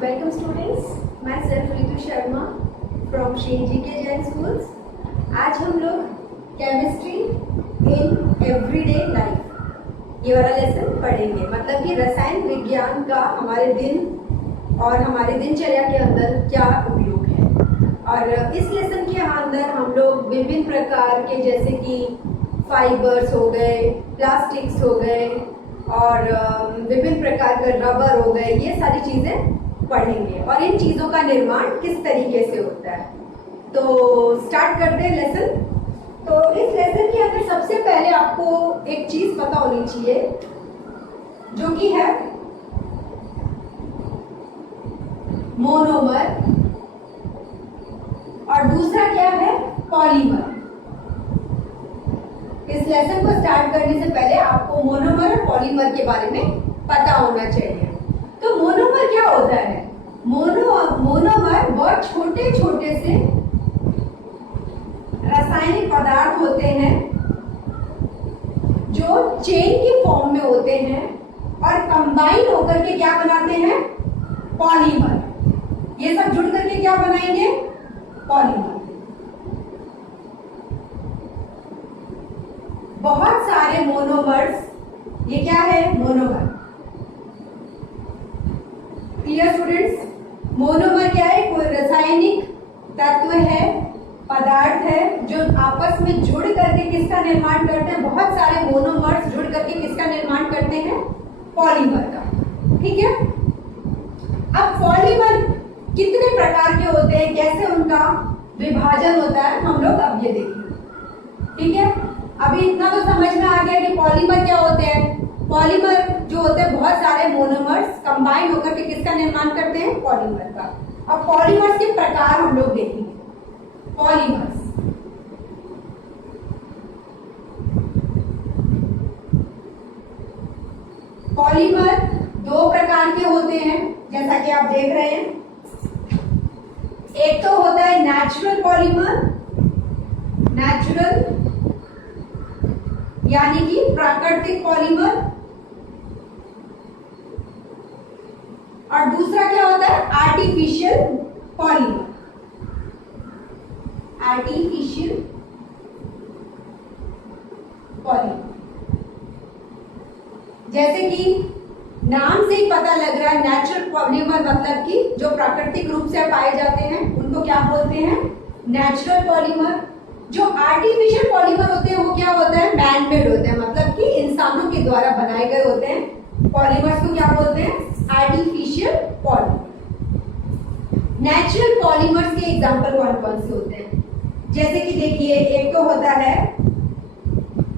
Welcome students, myself Ritu Sharma from Shri GK Jain Schools। आज हम लोग chemistry in everyday life ये वाला लेसन पढ़ेंगे। मतलब कि रसायन विज्ञान का हमारे दिन और हमारे दिनचर्या के अंदर क्या उपयोग है। और इस लेसन के अंदर हम लोग विभिन्न प्रकार के जैसे कि फाइबर्स हो गए, प्लास्टिक्स हो गए और विभिन्न प्रकार का रबर हो गए, ये सारी चीजें पढ़ेंगे और इन चीजों का निर्माण किस तरीके से होता है। तो स्टार्ट करते हैं लेसन। तो इस लेसन के अंदर सबसे पहले आपको एक चीज पता होनी चाहिए जो कि है मोनोमर और दूसरा क्या है पॉलीमर। इस लेसन को स्टार्ट करने से पहले आपको मोनोमर और पॉलीमर के बारे में पता होना चाहिए। तो मोनोमर क्या होता है? मोनोमर बहुत छोटे छोटे से रासायनिक पदार्थ होते हैं जो चेन की फॉर्म में होते हैं और कंबाइन होकर के क्या बनाते हैं? पॉलीमर। ये सब जुड़ करके क्या बनाएंगे? पॉलीमर। बहुत सारे मोनोमर्स, ये क्या है? मोनोमर। Clear students? मोनोमर क्या है? कोई रासायनिक तत्व है, पदार्थ है जो आपस में जुड़ करके किसका निर्माण करते हैं? बहुत सारे मोनोमर्स जुड़ करके किसका निर्माण करते हैं? पॉलीमर का। ठीक है। अब पॉलीमर कितने प्रकार के होते हैं, कैसे उनका विभाजन होता है, हम लोग अब ये देखेंगे। ठीक है। अभी इतना तो समझ में आ गया कि पॉलीमर क्या होते हैं। पॉलीमर जो होते हैं बहुत सारे मोनोमर्स कंबाइन होकर के किसका निर्माण करते हैं? पॉलीमर का। अब पॉलीमर्स के प्रकार हम लोग देखेंगे। पॉलीमर्स पॉलीमर दो प्रकार के होते हैं जैसा कि आप देख रहे हैं। एक तो होता है नेचुरल पॉलीमर, नेचुरल यानी कि प्राकृतिक पॉलीमर, और दूसरा क्या होता है? Artificial polymer. आर्टिफिशियल पॉलीमर जैसे कि नाम से ही पता लग रहा है, नेचुरल पॉलीमर मतलब कि जो प्राकृतिक रूप से पाए जाते हैं उनको क्या बोलते हैं? Natural polymer. जो आर्टिफिशियल पॉलीमर होते हैं वो क्या होता है? मैन मेड होते हैं, मतलब कि इंसानों के द्वारा बनाए गए होते हैं। पॉलीमर्स को क्या बोलते हैं? Artificial polymer. नेचुरल पॉलीमर्स के एग्जांपल कौन कौन से होते हैं? जैसे कि देखिए, एक तो होता है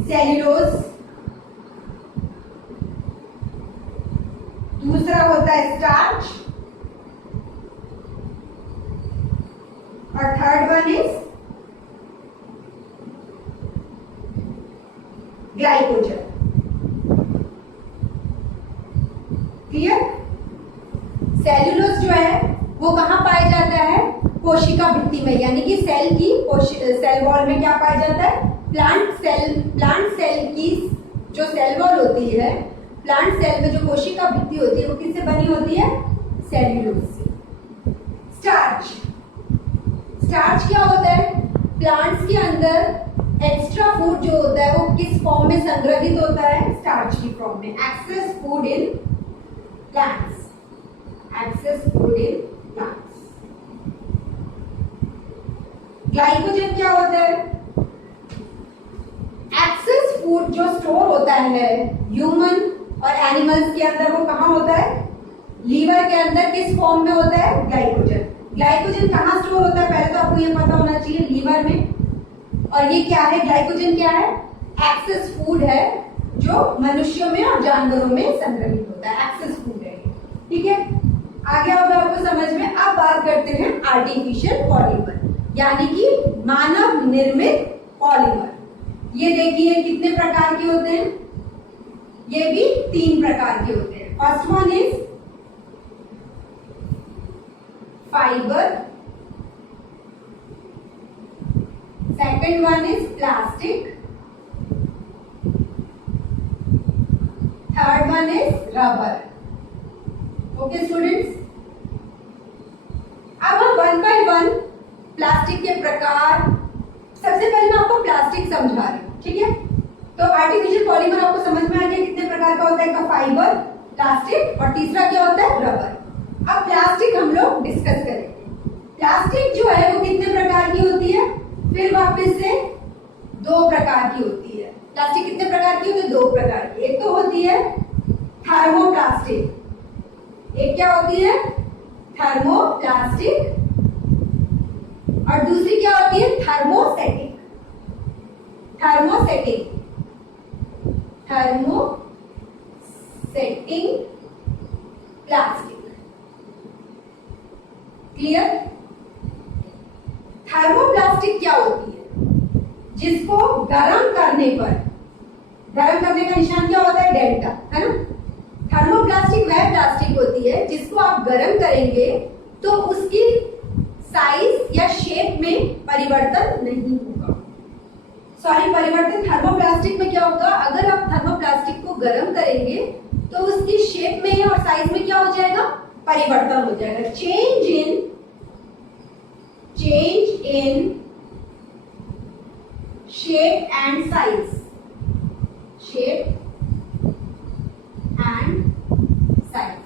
सेल्यूलोज, दूसरा होता है स्टार्च और third one is glycogen. Clear? Cellulose जो है वो कहां पाया जाता है? कोशिका भित्ति में, यानी कि सेल की सेल वॉल में क्या पाया जाता है? प्लांट सेल की जो सेल वॉल होती है, प्लांट सेल में जो कोशिका भित्ति होती है वो किससे बनी होती है? सेल्यूलोज से। स्टार्च क्या होता है? प्लांट्स के अंदर एक्स्ट्रा फूड जो होता है वो किस फॉर्म में संग्रहित होता है? स्टार्च की फॉर्म में। Excess food in plants. Excess food in plants. Glycogen क्या होता है? एक्सेस फूड जो स्टोर होता है ह्यूमन और एनिमल्स के अंदर, वो कहां होता है? लीवर के अंदर। किस फॉर्म में होता है? ग्लाइकोजन। ग्लाइकोजन कहां स्टोर होता है? पहले तो आपको ये पता होना चाहिए, लीवर में। और ये क्या है? ग्लाइकोजन क्या है? एक्सेस फूड है जो मनुष्यों में और जानवरों में संग्रहित होता है। एक्सेस फूड है। ठीक है, आगे होगा आपको समझ में। अब बात करते हैं आर्टिफिशियल पॉलीमर, यानी कि मानव निर्मित पॉलीमर। ये देखिए कितने प्रकार के होते हैं? ये भी 3 प्रकार के होते हैं। First one is fibre, second one is plastic, third one is rubber. Okay students, one by one plastic के प्रकार। सबसे पहले मैं आपको प्लास्टिक समझा रही हूँ, ठीक है। तो आर्टिफिशियल पॉलीमर आपको समझ में आ गया कितने प्रकार का होता है, का फाइबर, प्लास्टिक, और तीसरा क्या होता है, रबर। अब प्लास्टिक हम लोग डिस्कस करेंगे। प्लास्टिक जो है वो कितने प्रकार की होती है, फिर वापस से दो प्रकार की होती है। प्लास्टिक कितने प्रकार की होती है, दो प्रकार की। एक तो होती है थर्मोप्लास्टिक, एक क्या होती है, थर्मोप्लास्टिक, और दूसरी क्या होती है, thermosetting. Thermosetting, thermosetting plastic. Clear. Thermoplastic क्या होती है, जिसको गर्म करने पर, गर्म करने का निशान क्या होता है, डेल्टा, है ना। थर्मोप्लास्टिक वह प्लास्टिक होती है जिसको आप गर्म करेंगे तो उसकी साइज या शेप में परिवर्तन नहीं होगा। सॉरी, परिवर्तन थर्मोप्लास्टिक में क्या होगा, अगर आप थर्मोप्लास्टिक को गर्म करेंगे तो उसकी शेप में और साइज में क्या हो जाएगा, परिवर्तन हो जाएगा। Change in shape and size, shape and size.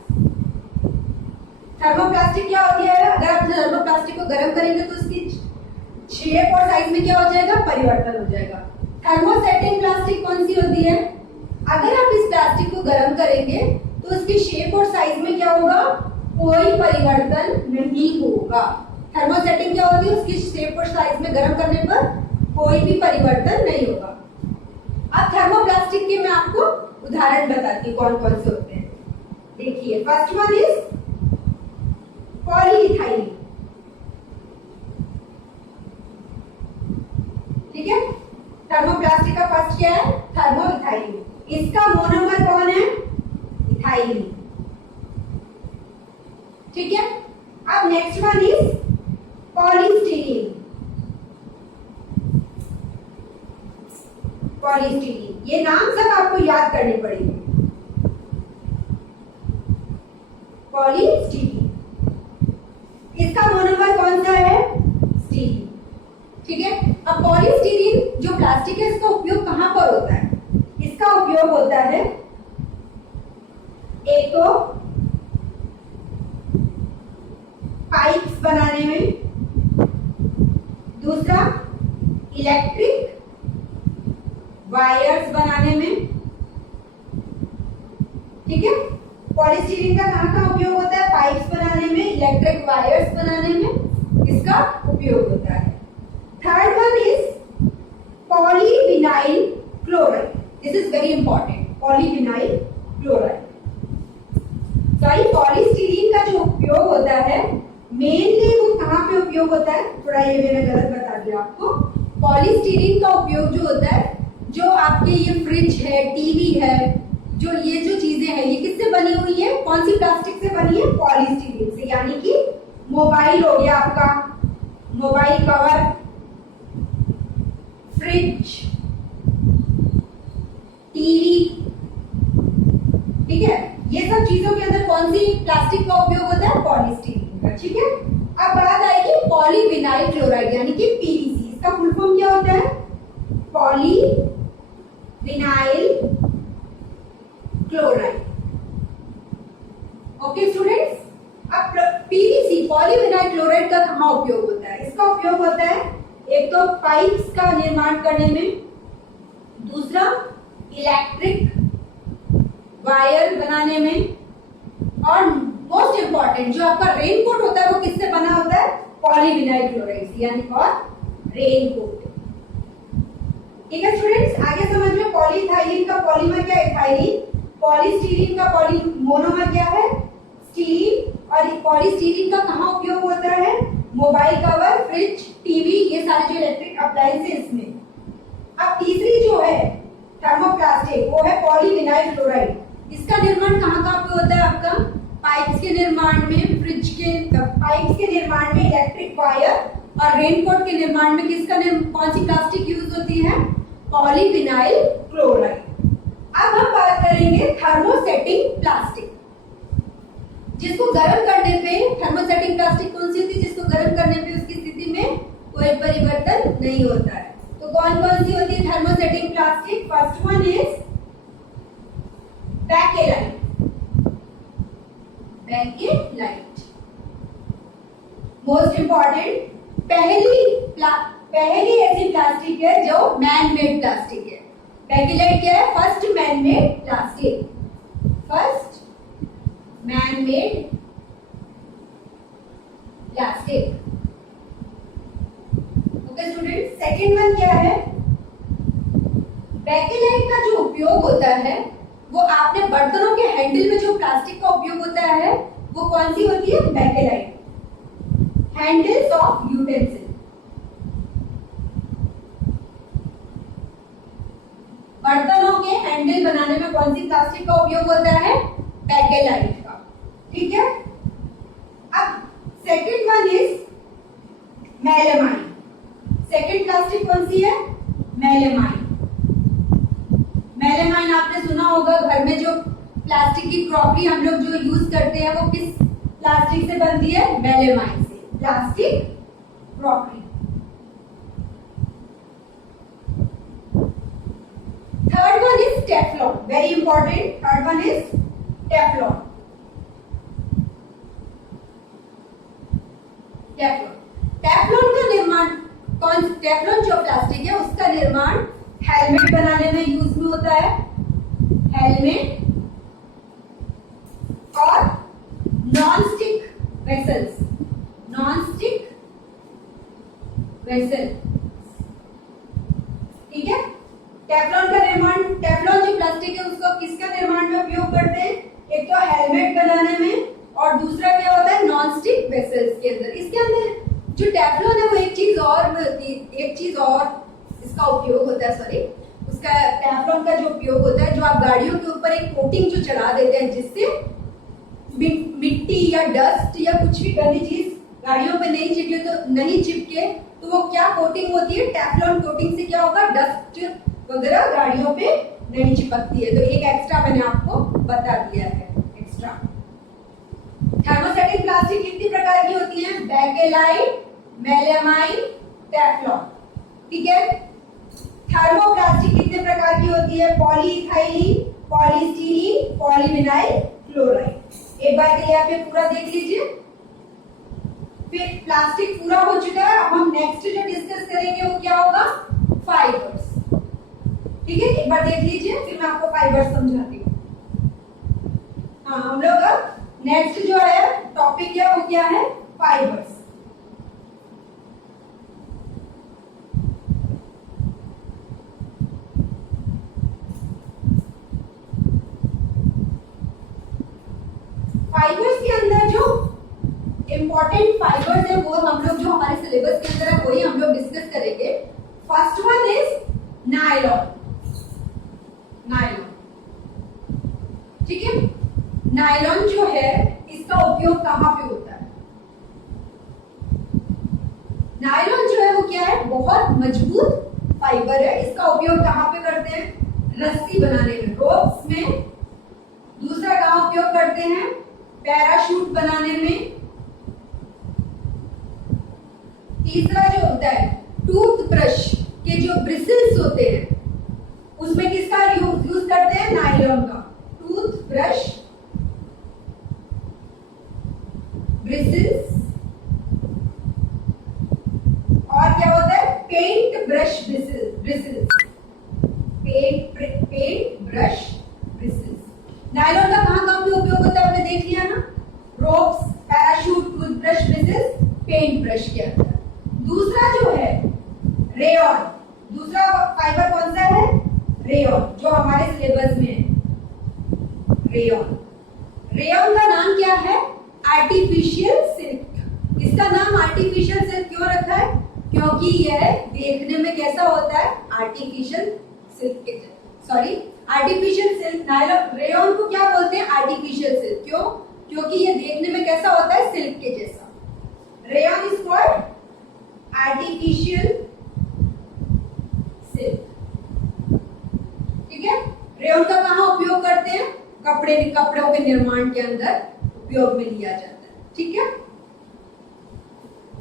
Thermoplastic क्या होती है, अगर आप थर्मोप्लास्टिक को गर्म करेंगे तो उसकी शेप और साइज में क्या हो जाएगा, परिवर्तन हो जाएगा। थर्मोसेटिंग प्लास्टिक कौन सी होती है, अगर आप इस प्लास्टिक को गर्म करेंगे तो उसकी शेप और साइज में क्या होगा, कोई परिवर्तन नहीं होगा। थर्मोसेटिंग क्या होती है, उसकी शेप और साइज में गर्म करने पर कोई भी परिवर्तन नहीं होगा। अब थर्मोप्लास्टिक के मैं आपको उदाहरण बताती हूँ कौन कौन से होते हैं। देखिए, फर्स्ट वन इज पॉलीइथाइलिन, ठीक है। थर्मोप्लास्टिक का फर्स्ट क्या है, थर्मोइथाइलिन। इसका मोनोमर कौन है, इथाइलिन, ठीक है। अब next one is polystyrene. Polystyrene, ये नाम सब आपको याद करने पड़ेंगे। पॉलीस्टीरीन, इसका मोनोमर कौन सा है, स्टीरीन, ठीक है। अब पॉलीस्टीरीन जो प्लास्टिक है, इसका उपयोग कहां पर होता है, इसका उपयोग होता है एक तो पाइप्स बनाने में, दूसरा इलेक्ट्रिक वायर्स बनाने में, ठीक है। पॉलीस्टीरीन का कहां उपयोग होता है, पाइप्स बनाने में, इलेक्ट्रिक वायर्स बनाने में इसका उपयोग होता है। Third one is polyvinyl chloride, this is very important, polyvinyl chloride. Sorry, polystyrene का जो उपयोग होता है मेनली वो कहां पे उपयोग होता है, थोड़ा ये मैंने गलत बता दिया आपको। पॉलीस्टीरीन का उपयोग जो होता है, जो आपके ये फ्रिज है, टीवी है, जो ये जो चीजें हैं, ये किससे बनी हुई है, कौन सी प्लास्टिक से बनी है, पॉलीस्टीरीन से। यानी कि मोबाइल हो गया आपका, मोबाइल कवर, फ्रिज, टीवी, ठीक है। ये सब चीजों के अंदर कौन सी प्लास्टिक का उपयोग होता है, पॉलीस्टीरीन का, ठीक है। अब बात आएगी पॉलीविनाइल क्लोराइड यानी कि पीवीसी। इसका फुल फॉर्म क्या होता है, पॉलीविनाइल क्लोराइड। ओके स्टूडेंट्स, अब पीवीसी पॉलीविनाइल क्लोराइड का कहां उपयोग होता है, इसका उपयोग होता है एक तो पाइप्स का निर्माण करने में, दूसरा इलेक्ट्रिक वायर बनाने में, और मोस्ट इंपॉर्टेंट जो आपका रेनकोट होता है वो किससे बना होता है, पॉलीविनाइल क्लोराइड से, यानी और रेनकोट। ठीक है स्टूडेंट्स, आगे समझ में। पॉलीइथाइलिन का पॉलीमर क्या है, इथाइलिन। पॉलीस्टीरीन का मोनोमर क्या है, स्टीरीन। और पॉलीस्टीरीन का कहां उपयोग होता है, मोबाइल कवर, फ्रिज, टीवी, ये सारे जो इलेक्ट्रिक अप्लायंसेस में। अब तीसरी जो है थर्मोप्लास्टिक, वो है पॉलीविनाइल क्लोराइड। इसका निर्माण कहाँ कहाँ पे होता है आपका, पाइप्स के निर्माण में, फ्रिज के पाइप्स के निर्माण में, इलेक्ट्रिक वायर और रेनकोट के निर्माण में किसका कौन सी प्लास्टिक यूज होती है, पॉलीविनाइल क्लोराइड। अब हम बात करेंगे थर्मोसेटिंग प्लास्टिक। जिसको गर्म करने पे थर्मोसेटिंग प्लास्टिक कौन सी होती है? जिसको गर्म करने पे उसकी स्थिति में कोई परिवर्तन नहीं होता है। तो कौन कौन सी होती है thermosetting plastic? First one is Bakelite. Bakelite most important, पहली ऐसी प्लास्टिक है जो मैन मेड प्लास्टिक है। बैकेलाइट क्या है? First man made plastic, first man made plastic. Okay student, second one क्या है? बैकेलाइट का जो उपयोग होता है वो आपने बर्तनों के हैंडल में जो प्लास्टिक का उपयोग होता है वो कौन सी होती है? बैकेलाइट। हैंडल्स ऑफ यूटेंसिल, बर्तनों के हैंडल बनाने में कौन सी प्लास्टिक का उपयोग होता है? बैकेलाइट का। ठीक है। अब second one is melamine. Second plastic कौन सी है? मेलामाइन। मेलामाइन आपने सुना होगा, घर में जो प्लास्टिक की क्रॉकरी हम लोग जो यूज करते हैं वो किस प्लास्टिक से बनती है? मेलामाइन से। Plastic crockery. Third one is Teflon, very important. Third one is Teflon. Teflon का निर्माण टेफ्लॉन जो प्लास्टिक है उसका निर्माण हेलमेट बनाने में यूज में होता है। हेलमेट और non stick vessels, non stick vessel. ठीक है। टेफ्लॉन का निर्माण, टेफ्लॉन जो प्लास्टिक है उसको किसका निर्माण में उपयोग करते हैं? एक तो हेलमेट बनाने में और दूसरा क्या होता है? नॉन स्टिक वेसल्स के अंदर। इसके अंदर जो टेफ्लॉन है वो एक चीज और इसका उपयोग होता है, सॉरी, उसका टेफ्लॉन का जो उपयोग होता है, जो आप गाड़ियों के ऊपर एक कोटिंग जो चढ़ा देते हैं जिससे मिट्टी या डस्ट या कुछ भी गंदी चीज गाड़ियों पे नहीं चिपके तो वो क्या कोटिंग होती है? टेफ्लॉन कोटिंग से क्या होगा? डस्ट वगैरह गाड़ियों पे नहीं चिपकती है। तो एक एक्स्ट्रा मैंने आपको बता दिया है, एक्स्ट्रा। थर्मोसेटिंग प्लास्टिक कितनी प्रकार की होती है? Bakelite, melamine, Teflon. ठीक है। थर्मोप्लास्टिक कितने प्रकार की होती है? Polyethylene, polystyrene, polyvinyl chloride. एक बार यहाँ पे पूरा देख लीजिए। फिर प्लास्टिक पूरा हो चुका है। अब हम नेक्स्ट जो डिस्कस करेंगे वो क्या होगा? फाइबर्स। ठीक है, एक बार देख लीजिए फिर मैं आपको फाइबर्स समझाती हूँ। हाँ, हम लोग अब नेक्स्ट जो है टॉपिक है वो क्या है? फाइबर्स। फाइबर्स के अंदर जो इंपॉर्टेंट फाइबर्स है वो हम लोग जो हमारे सिलेबस के अंदर है वही हम लोग डिस्कस करेंगे। First one is nylon. Nylon, ठीक है। नायलॉन जो है इसका उपयोग कहां पे होता है? नायलॉन जो है वो क्या है? बहुत मजबूत फाइबर है। इसका उपयोग कहां पे करते हैं? रस्सी बनाने में, रोप्स में। दूसरा कहां उपयोग करते हैं? पैराशूट बनाने में। तीसरा जो होता है टूथब्रश के जो ब्रिसल्स होते हैं उसमें किसका यूज करते हैं? नायलॉन का। Toothbrush bristles. और क्या होता है? Paint brush bristles. Paint brush bristles. Nylon का कहां कहां पे उपयोग होता है आपने देख लिया ना? Ropes, parachute, toothbrush bristles, paint brush के अंदर। दूसरा जो है रेयॉन। दूसरा फाइबर कौन सा है? रेयॉन, जो हमारे सिलेबस में है। रेयॉन। रेयॉन का नाम क्या है? Artificial silk. इसका नाम आर्टिफिशियल सिल्क क्यों रखा है? क्योंकि यह देखने में कैसा होता है? Artificial silk. Sorry, artificial silk. Nylon, rayon को क्या बोलते हैं? Artificial silk. क्यों? क्योंकि यह देखने में कैसा होता है? सिल्क के जैसा। Rayon is called artificial silk. ठीक है। रेयॉन का कहां उपयोग करते हैं? कपड़ों के निर्माण के अंदर उपयोग में लिया जाता है। ठीक है,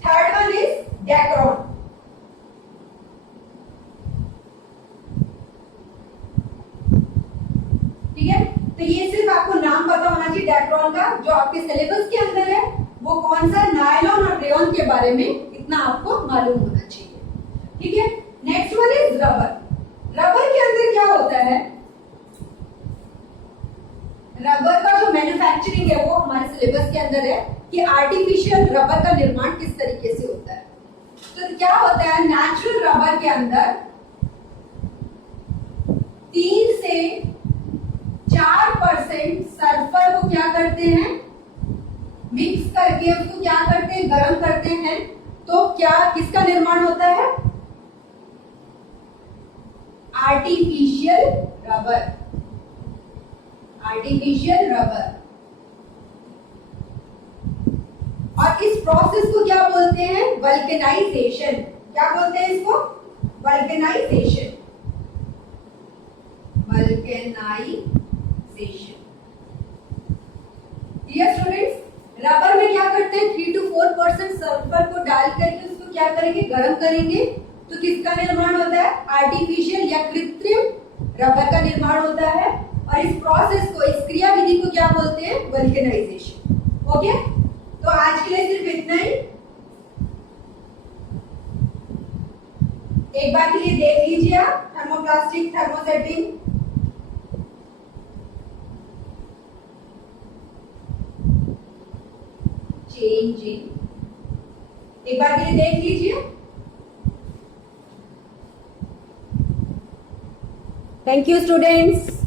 थर्ड वन इज डेक्रॉन। ठीक है, तो ये सिर्फ आपको नाम पता होना चाहिए डेक्रॉन का। जो आपके सिलेबस के अंदर है वो कौन सा, नायलॉन और रेयॉन के बारे में इतना आपको मालूम होना चाहिए। ठीक है, next one is rubber. Rubber के अंदर क्या होता है, रबर का जो मैन्युफैक्चरिंग है वो हमारे सिलेबस के अंदर है कि आर्टिफिशियल रबर का निर्माण किस तरीके से होता है। तो क्या होता है, नेचुरल रबर के अंदर 3 से 4% सल्फर को क्या करते हैं, मिक्स करके उसको क्या करते हैं, गर्म करते हैं। तो क्या किसका निर्माण होता है, आर्टिफिशियल रबर। Artificial rubber. और इस प्रोसेस को क्या बोलते हैं, वल्केनाइजेशन। क्या बोलते हैं इसको, vulcanization. Vulcanization. Dear students, rubber में क्या करते हैं, 3 to 4% सल्फर को डाल करके उसको क्या करेंगे, गर्म करेंगे। तो किसका निर्माण होता है, आर्टिफिशियल या कृत्रिम रबर का निर्माण होता है। और इस प्रोसेस को, इस क्रिया विधि को क्या बोलते हैं, वल्केनाइजेशन। ओके, तो आज के लिए सिर्फ इतना ही। एक बार के लिए देख लीजिए आप थर्मोप्लास्टिक, थर्मोसेटिंग। चेंजिंग, एक बार के लिए देख लीजिए। Thank you students.